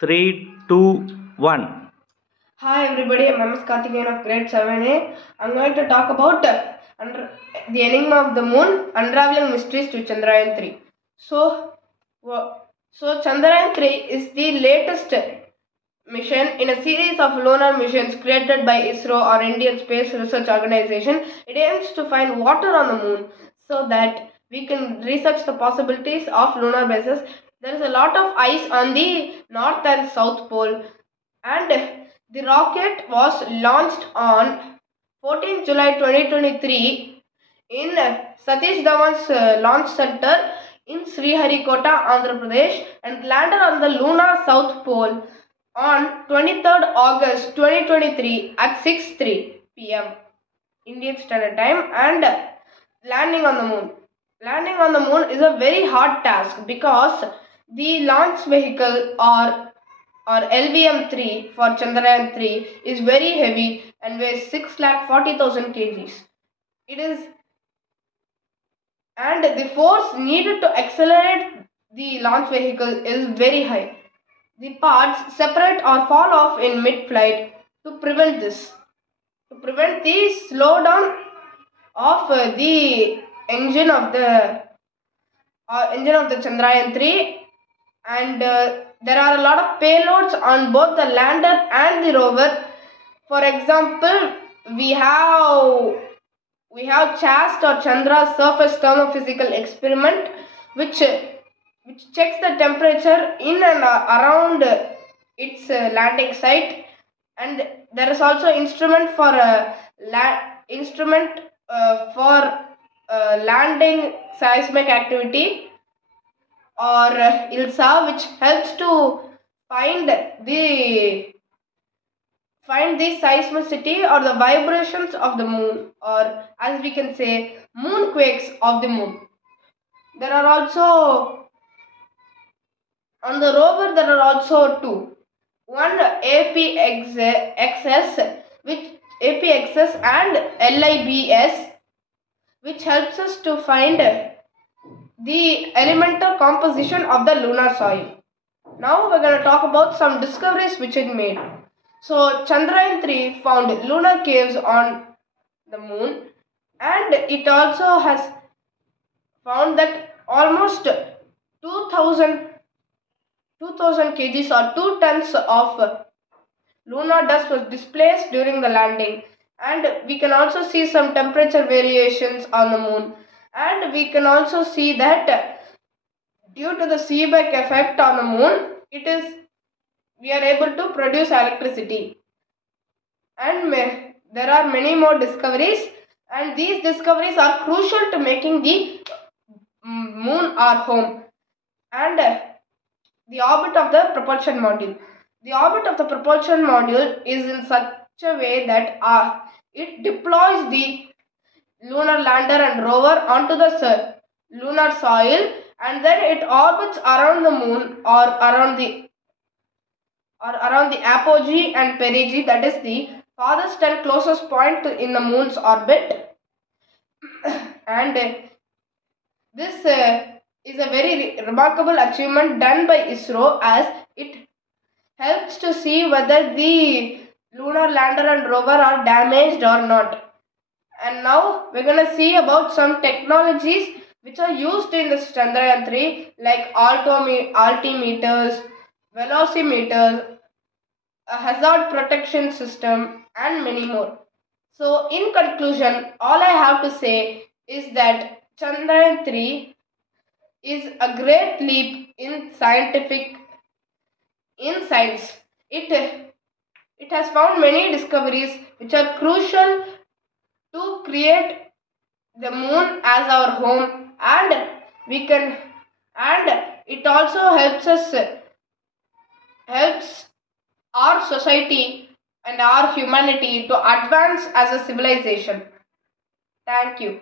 3, 2, 1. Hi everybody, I'm M.S.Kaarthikeyan of grade 7A. I'm going to talk about the Enigma of the Moon, Unraveling Mysteries to Chandrayaan-3. So Chandrayaan-3 is the latest mission in a series of lunar missions created by ISRO or Indian Space Research Organization. It aims to find water on the moon so that we can research the possibilities of lunar bases. There is a lot of ice on the north and south pole, and the rocket was launched on 14 July 2023 in Satish Dhawan's launch center in Sriharikota, Andhra Pradesh, and landed on the lunar south pole on 23rd August 2023 at 6:03 p.m. Indian Standard Time. And landing on the moon. Landing on the moon is a very hard task because the launch vehicle or LVM-3 for Chandrayaan-3 is very heavy and weighs 640,000 kgs. And the force needed to accelerate the launch vehicle is very high. The parts separate or fall off in mid-flight to prevent this. To prevent the slowdown of the engine of the Chandrayaan-3, and there are a lot of payloads on both the lander and the rover. For example, we have CHAST or Chandra Surface Thermophysical Experiment, which checks the temperature in and around its landing site, and there is also instrument for landing seismic activity, or ILSA, which helps to find the seismicity or the vibrations of the moon, or as we can say, moonquakes of the moon. There are also on the rover there are also two. One APXS and LIBS, which helps us to find the elemental composition of the lunar soil. Now we're going to talk about some discoveries which it made. So Chandrayaan-3 found lunar caves on the moon, and it also has found that almost 2000 kgs or 2 tons of lunar dust was displaced during the landing, and we can also see some temperature variations on the moon, and we can also see that due to the Seebeck effect on the moon, we are able to produce electricity. And there are many more discoveries, and these discoveries are crucial to making the moon our home. And the orbit of the propulsion module. The orbit of the propulsion module is in such a way that it deploys the lunar lander and rover onto the lunar soil, and then it orbits around the moon or around the apogee and perigee, that is the farthest and closest point in the moon's orbit. And this is a very remarkable achievement done by ISRO, as it helps to see whether the lunar lander and rover are damaged or not. And now we're going to see about some technologies which are used in this Chandrayaan-3, like altimeters, velocimeters, a hazard protection system, and many more. So in conclusion, all I have to say is that Chandrayaan-3 is a great leap in science. It has found many discoveries which are crucial to create the moon as our home, and it also helps our society and our humanity to advance as a civilization. Thank you.